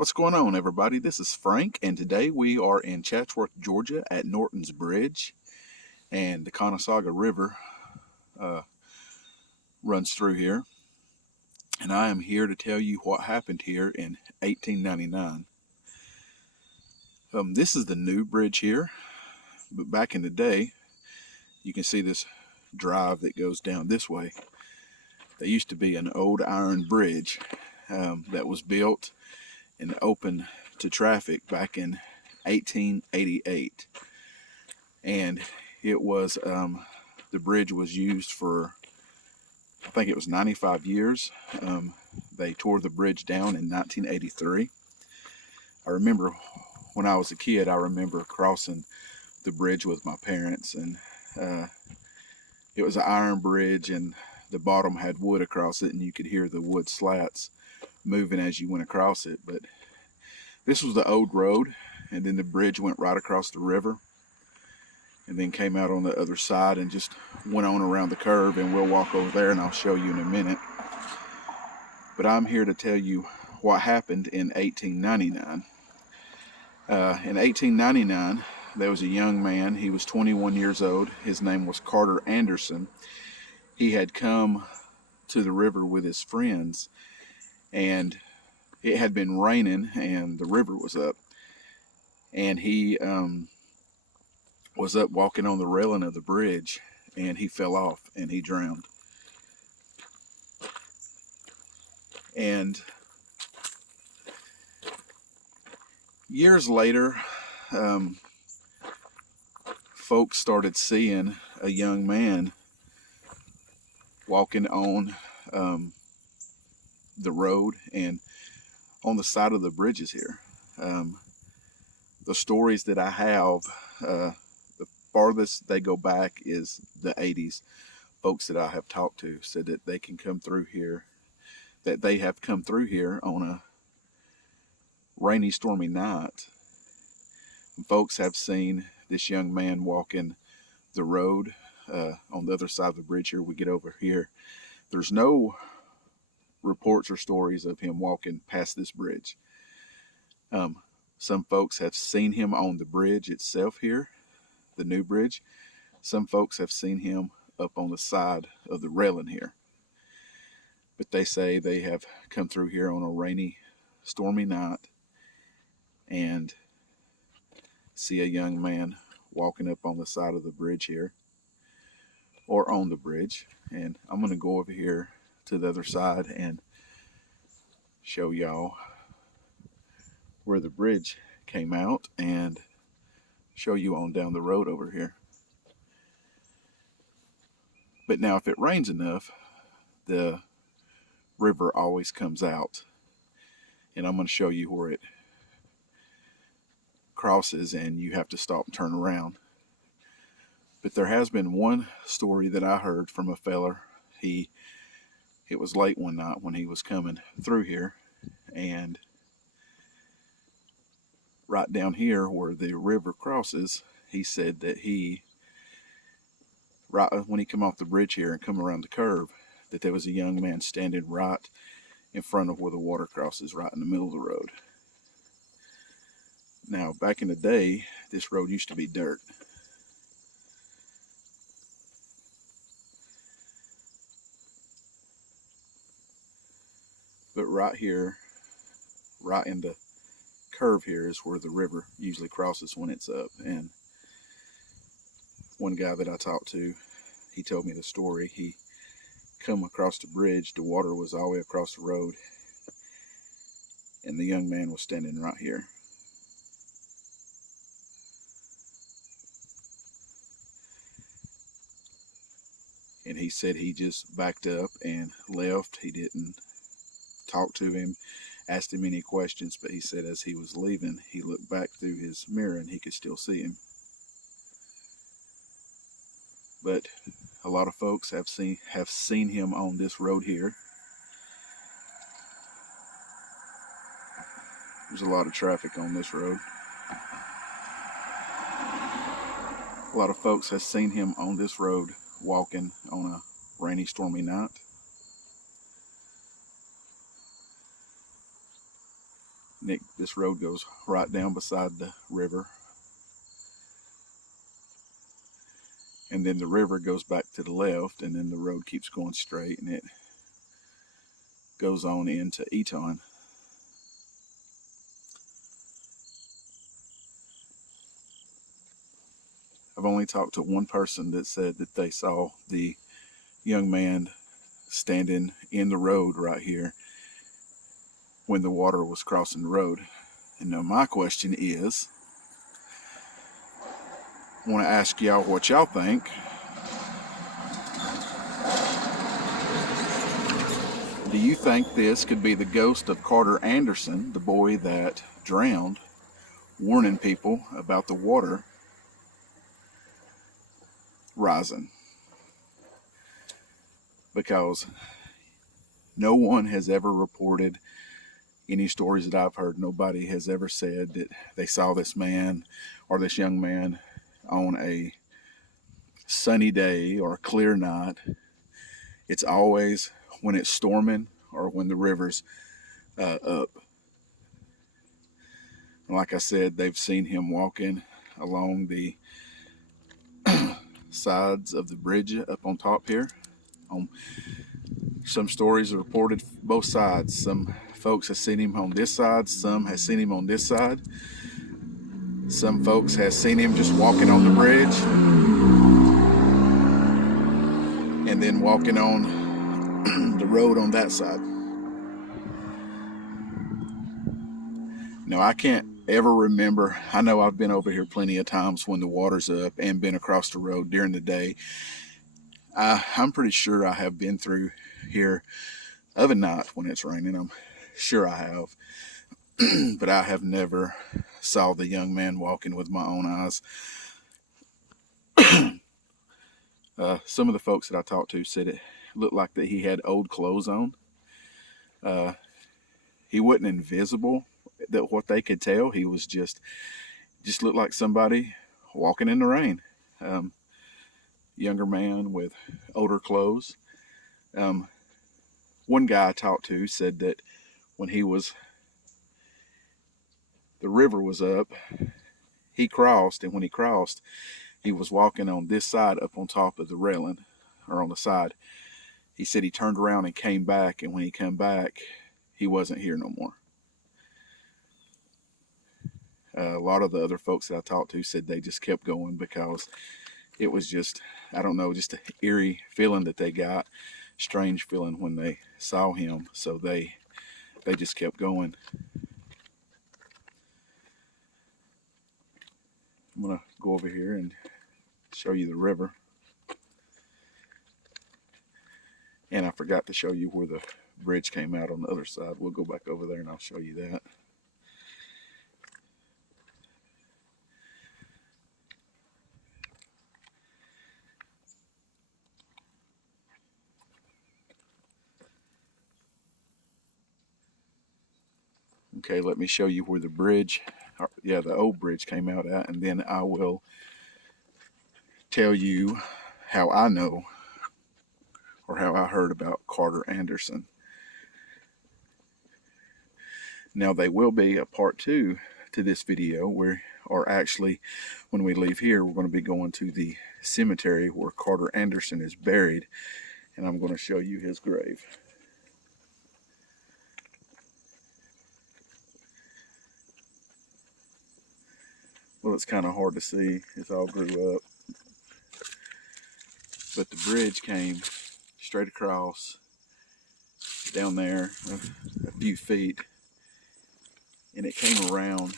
What's going on, everybody? This is Frank, and today we are in Chatsworth, Georgia at Norton's Bridge, and the Conasauga River runs through here. And I am here to tell you what happened here in 1899. This is the new bridge here, but back in the day, you can see this drive that goes down this way. There used to be an old iron bridge that was built and opened to traffic back in 1888, and it was the bridge was used for, I think it was 95 years. They tore the bridge down in 1983. I remember when I was a kid, I remember crossing the bridge with my parents, and it was an iron bridge, and the bottom had wood across it, and you could hear the wood slats moving as you went across it. But this was the old road, and then the bridge went right across the river and then came out on the other side and just went on around the curve, and we'll walk over there and I'll show you in a minute. But I'm here to tell you what happened in 1899. In 1899, there was a young man. He was 21 years old. His name was Carter Anderson. He had come to the river with his friends, and it had been raining and the river was up, and he was up walking on the railing of the bridge, and he fell off and he drowned. And years later, folks started seeing a young man walking on the road and on the side of the bridges here. The stories that I have, the farthest they go back is the 80s. Folks that I have talked to said that they can come through here, that they have come through here on a rainy, stormy night. And folks have seen this young man walking the road on the other side of the bridge here. We get over here. There's no reports or stories of him walking past this bridge. Some folks have seen him on the bridge itself here, the new bridge. Some folks have seen him up on the side of the railing here. But they say they have come through here on a rainy, stormy night and see a young man walking up on the side of the bridge here, or on the bridge. And I'm going to go over here to the other side and show y'all where the bridge came out and show you on down the road over here. But now if it rains enough, the river always comes out, and I'm going to show you where it crosses and you have to stop and turn around. But there has been one story that I heard from a feller. It was late one night when he was coming through here, and right down here where the river crosses, he said that right when he come off the bridge here and come around the curve, that there was a young man standing right in front of where the water crosses, right in the middle of the road. Now, back in the day, this road used to be dirt. But right here, right in the curve here, is where the river usually crosses when it's up. And one guy that I talked to, he told me the story. He come across the bridge, the water was all the way across the road, and the young man was standing right here. And he said he just backed up and left. He didn't talk to him, asked him any questions, but he said as he was leaving, he looked back through his mirror and he could still see him. But a lot of folks have seen him on this road here. There's a lot of traffic on this road. A lot of folks have seen him on this road walking on a rainy, stormy night. Nick, this road goes right down beside the river. And then the river goes back to the left, and then the road keeps going straight, and it goes on into Eton. I've only talked to one person that said that they saw the young man standing in the road right here when the water was crossing the road. And now my question is, I want to ask y'all what y'all think. Do you think this could be the ghost of Carter Anderson, the boy that drowned, warning people about the water rising? Because no one has ever reported any stories that I've heard. Nobody has ever said that they saw this man or this young man on a sunny day or a clear night. It's always when it's storming or when the river's up. And like I said, they've seen him walking along the sides of the bridge up on top here. Some stories are reported both sides. Some folks have seen him on this side, some have seen him on this side. Some folks have seen him just walking on the bridge and then walking on the road on that side. Now, I can't ever remember. I know I've been over here plenty of times when the water's up and been across the road during the day. I'm pretty sure I have been through here of a night when it's raining. I'm sure I have. But I have never saw the young man walking with my own eyes. Some of the folks that I talked to said it looked like that he had old clothes on. He wasn't invisible, that what they could tell. He was just looked like somebody walking in the rain. Younger man with older clothes. One guy I talked to said that when the river was up, he crossed, and when he crossed, he was walking on this side up on top of the railing, or on the side. He said he turned around and came back, and when he came back, he wasn't here no more. A lot of the other folks that I talked to said they just kept going because it was just, I don't know, just an eerie feeling that they got, strange feeling when they saw him. So they just kept going. I'm gonna go over here and show you the river. And I forgot to show you where the bridge came out on the other side. We'll go back over there and I'll show you that. Okay, let me show you where the bridge, the old bridge came out at, and then I will tell you how I know, or how I heard about Carter Anderson. Now, there will be a part 2 to this video when we leave here, we're going to be going to the cemetery where Carter Anderson is buried, and I'm going to show you his grave. Well, it's kind of hard to see. It's all grew up. But the bridge came straight across down there a few feet, and it came around,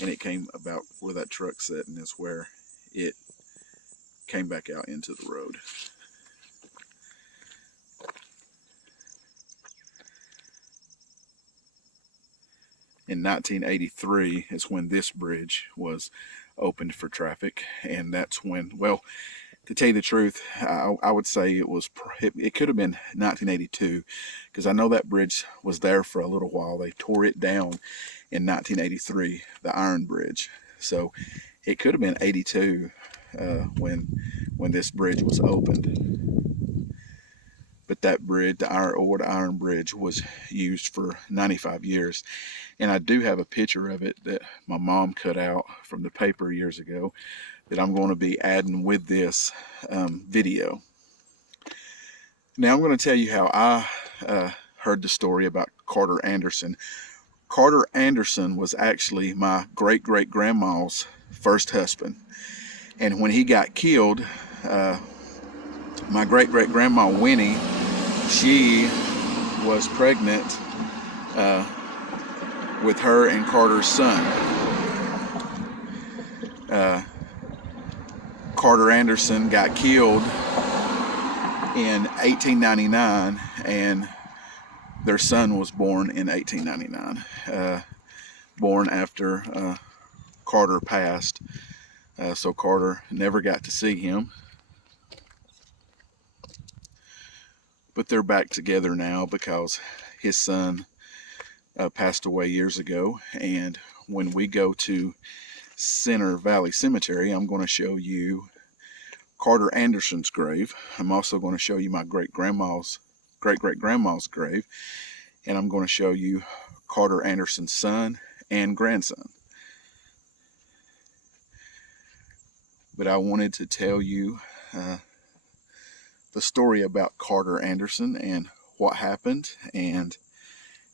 and it came about where that truck's sitting is where it came back out into the road. In 1983 is when this bridge was opened for traffic, and that's when, well, to tell you the truth, I would say it could have been 1982, because I know that bridge was there for a little while. They tore it down in 1983, the Iron Bridge. So it could have been 82 when this bridge was opened. But that bridge, the old iron bridge, was used for 95 years. And I do have a picture of it that my mom cut out from the paper years ago that I'm going to be adding with this video. Now I'm going to tell you how I heard the story about Carter Anderson. Carter Anderson was actually my great-great-grandma's first husband. And when he got killed, my great-great-grandma Winnie, she was pregnant with her and Carter's son. Carter Anderson got killed in 1899, and their son was born in 1899, born after Carter passed. So Carter never got to see him. But they're back together now because his son passed away years ago. And when we go to Center Valley Cemetery, I'm going to show you Carter Anderson's grave. I'm also going to show you my great-great-grandma's grave. And I'm going to show you Carter Anderson's son and grandson. But I wanted to tell you the story about Carter Anderson and what happened, and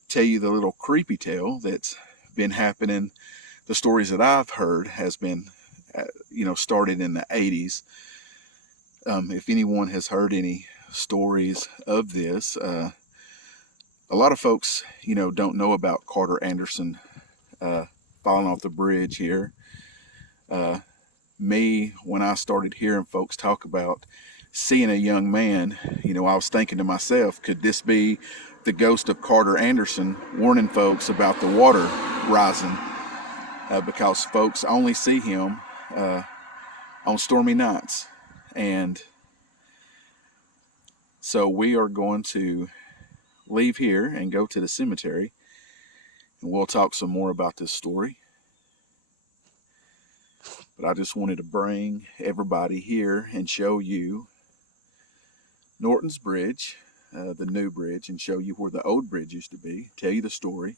tell you the little creepy tale that's been happening. The stories that I've heard has been, started in the 80s. If anyone has heard any stories of this, a lot of folks, don't know about Carter Anderson falling off the bridge here. Me, when I started hearing folks talk about seeing a young man, I was thinking to myself, could this be the ghost of Carter Anderson warning folks about the water rising? Because folks only see him on stormy nights. And so we are going to leave here and go to the cemetery, and we'll talk some more about this story. But I just wanted to bring everybody here and show you Norton's Bridge, the new bridge, and show you where the old bridge used to be, tell you the story,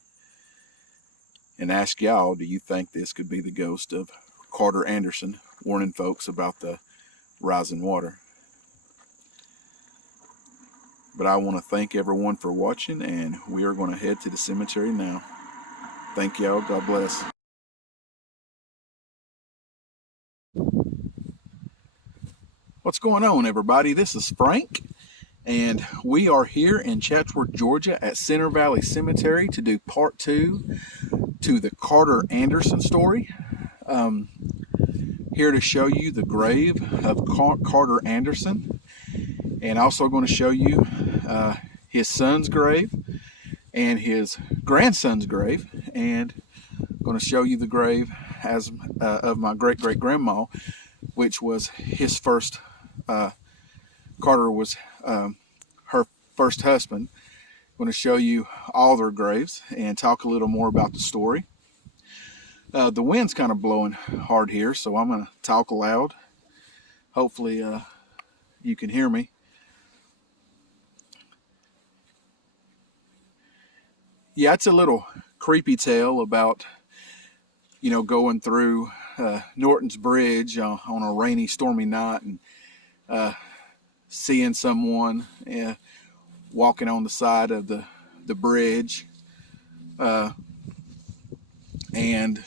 and ask y'all, do you think this could be the ghost of Carter Anderson warning folks about the rising water? But I want to thank everyone for watching, and we are going to head to the cemetery now. Thank y'all. God bless. What's going on, everybody? This is Frank, and we are here in Chatsworth, Georgia at Center Valley Cemetery to do part 2 to the Carter Anderson story. Here to show you the grave of Carter Anderson, and also going to show you his son's grave and his grandson's grave, and going to show you the grave of my great-great-grandma, which was his first. Carter was her first husband. I'm going to show you all their graves and talk a little more about the story. The wind's kind of blowing hard here, so I'm going to talk loud. Hopefully you can hear me. Yeah, it's a little creepy tale about, going through Norton's Bridge on a rainy, stormy night, and seeing someone walking on the side of the bridge. And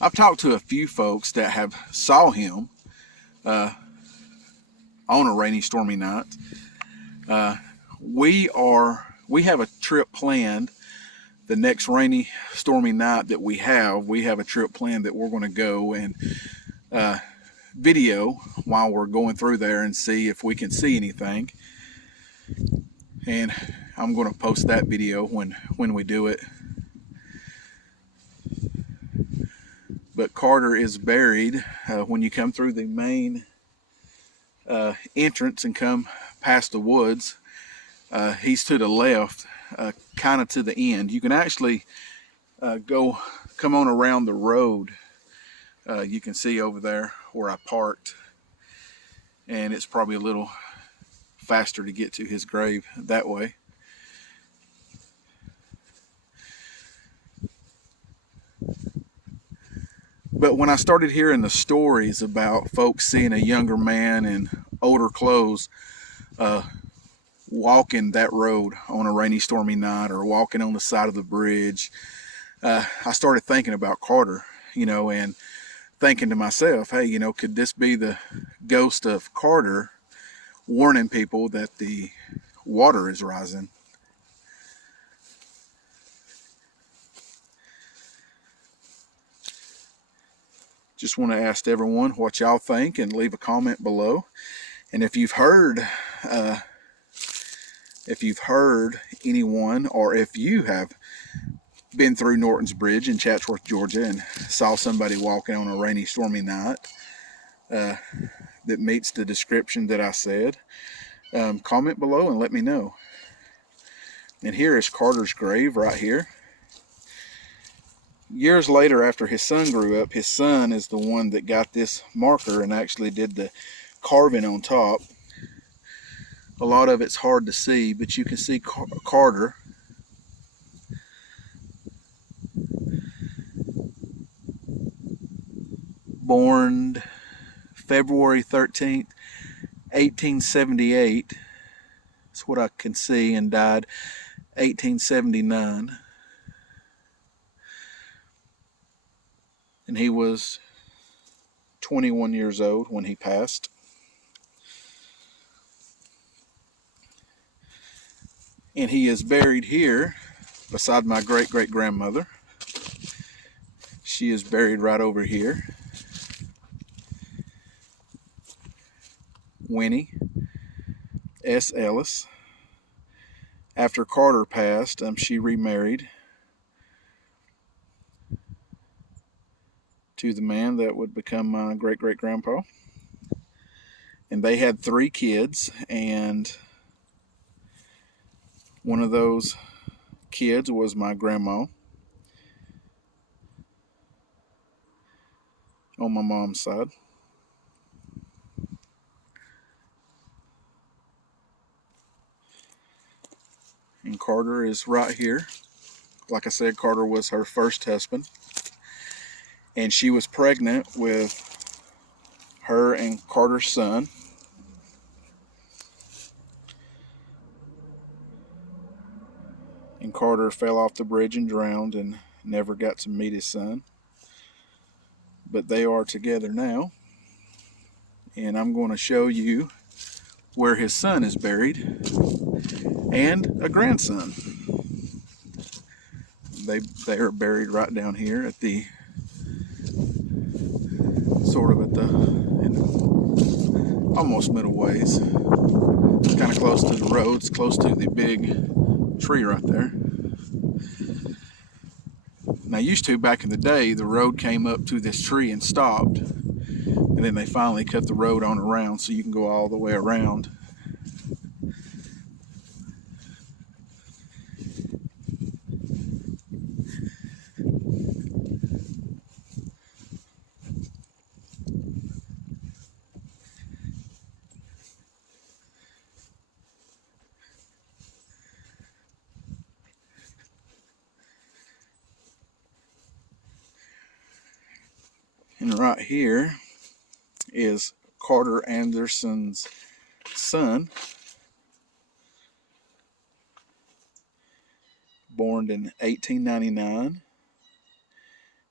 I've talked to a few folks that have saw him on a rainy, stormy night. We have a trip planned. The next rainy, stormy night that we have a trip planned that we're going to go and video while we're going through there and see if we can see anything. And I'm going to post that video when we do it. But Carter is buried when you come through the main entrance and come past the woods. He's to the left, kind of to the end. You can actually come on around the road. You can see over there where I parked, and it's probably a little faster to get to his grave that way. But when I started hearing the stories about folks seeing a younger man in older clothes walking that road on a rainy, stormy night, or walking on the side of the bridge, I started thinking about Carter, and thinking to myself, hey, could this be the ghost of Carter warning people that the water is rising? Just want to ask everyone what y'all think and leave a comment below. And if you've heard anyone, or if you have been through Norton's Bridge in Chatsworth, Georgia, and saw somebody walking on a rainy, stormy night that meets the description that I said, comment below and let me know. And here is Carter's grave right here. Years later, after his son grew up, his son is the one that got this marker and actually did the carving on top. A lot of it's hard to see, but you can see Carter. Born February 13th, 1878. That's what I can see, and died 1879. And he was 21 years old when he passed. And he is buried here beside my great-great-grandmother. She is buried right over here. Winnie S. Ellis. After Carter passed, she remarried to the man that would become my great-great-grandpa. And they had 3 kids, and one of those kids was my grandma on my mom's side. And Carter is right here. Like I said, Carter was her first husband. And she was pregnant with her and Carter's son. And Carter fell off the bridge and drowned and never got to meet his son. But they are together now. And I'm going to show you where his son is buried and a grandson. They are buried right down here at the almost middle ways. It's kind of close to the road. It's close to the big tree right there. Now, used to, back in the day, the road came up to this tree and stopped. And then they finally cut the road on around so you can go all the way around. And right here is Carter Anderson's son, born in 1899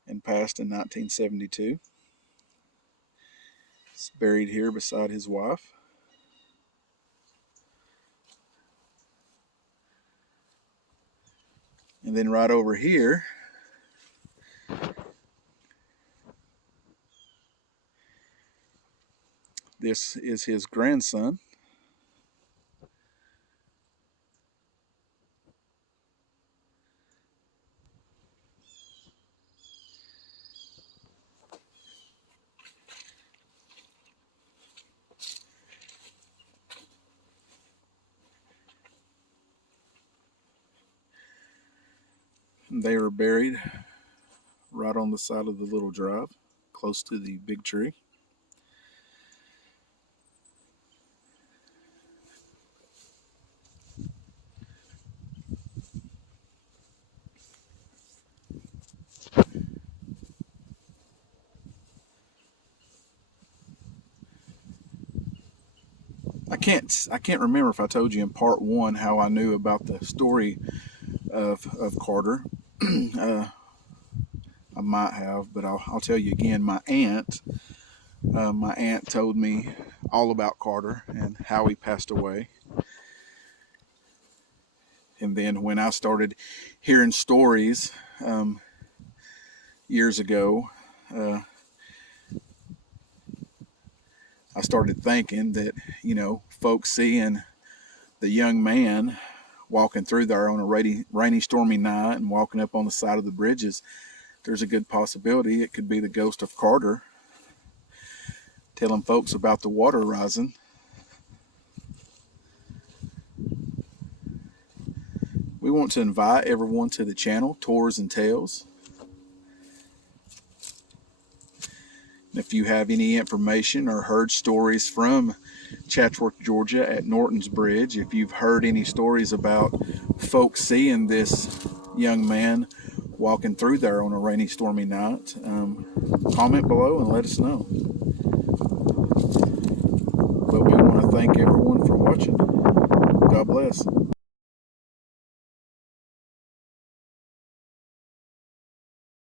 and passed in 1972. He's buried here beside his wife. And then right over here this is his grandson. They are buried right on the side of the little drive, close to the big tree. I can't remember if I told you in part 1 how I knew about the story of Carter. I might have, but I'll tell you again. My aunt told me all about Carter and how he passed away. And then when I started hearing stories years ago, I started thinking that, you know, folks seeing the young man walking through there on a rainy, stormy night and walking up on the side of the bridges, there's a good possibility it could be the ghost of Carter telling folks about the water rising. We want to invite everyone to the channel, Tours and Tales. If you have any information or heard stories from Chatsworth, Georgia at Norton's Bridge, if you've heard any stories about folks seeing this young man walking through there on a rainy, stormy night, comment below and let us know. But we want to thank everyone for watching. God bless.